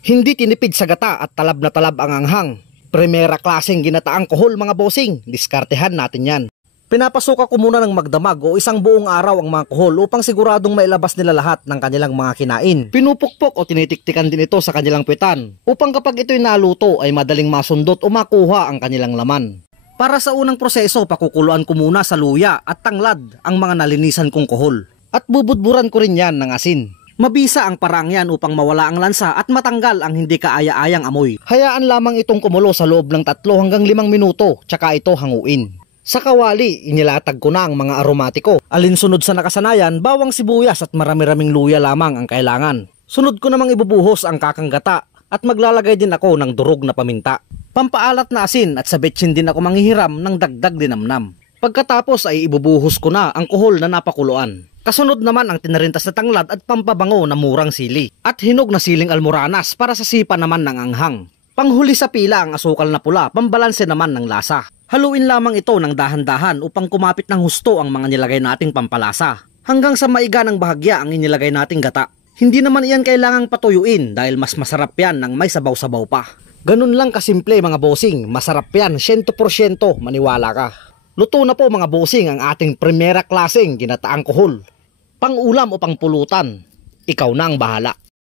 Hindi tinipid sa gata at talab na talab ang anghang. Primera klaseng ginataang kohol mga bossing, diskartehan natin yan. Pinapasuka ko muna ng magdamag o isang buong araw ang mga kohol upang siguradong mailabas nila lahat ng kanilang mga kinain. Pinupukpok o tinitiktikan din ito sa kanilang puwetan upang kapag ito'y naluto ay madaling masundot o makuha ang kanilang laman. Para sa unang proseso, pakukuluan ko muna sa luya at tanglad ang mga nalinisan kong kohol. At bubudburan ko rin yan ng asin. Mabisa ang parang yan upang mawala ang lansa at matanggal ang hindi kaaya-ayang amoy. Hayaan lamang itong kumulo sa loob ng 3 hanggang 5 minuto, tsaka ito hanguin. Sa kawali, inilatag ko na ang mga aromatiko. Alinsunod sa nakasanayan, bawang sibuyas at marami-raming luya lamang ang kailangan. Sunod ko namang ibubuhos ang kakang gata at maglalagay din ako ng durog na paminta. Pampaalat na asin at sa betsin din ako manghihiram ng dagdag dinamnam. Pagkatapos ay ibubuhos ko na ang kohol na napakuluan. Kasunod naman ang tinarintas na tanglad at pampabango na murang sili. At hinog na siling almoranas para sa sipa naman ng anghang. Panghuli sa pila ang asukal na pula, pambalanse naman ng lasa. Haluin lamang ito ng dahan-dahan upang kumapit ng husto ang mga nilagay nating pampalasa. Hanggang sa maiga ng bahagya ang inilagay nating gata. Hindi naman iyan kailangang patuyuin dahil mas masarap yan ng may sabaw-sabaw pa. Ganun lang kasimple mga bossing, masarap yan, 100% maniwala ka. Luto na po mga bossing ang ating primera klaseng ginataang kohol. Pang ulam o pang pulutan, ikaw na ang bahala.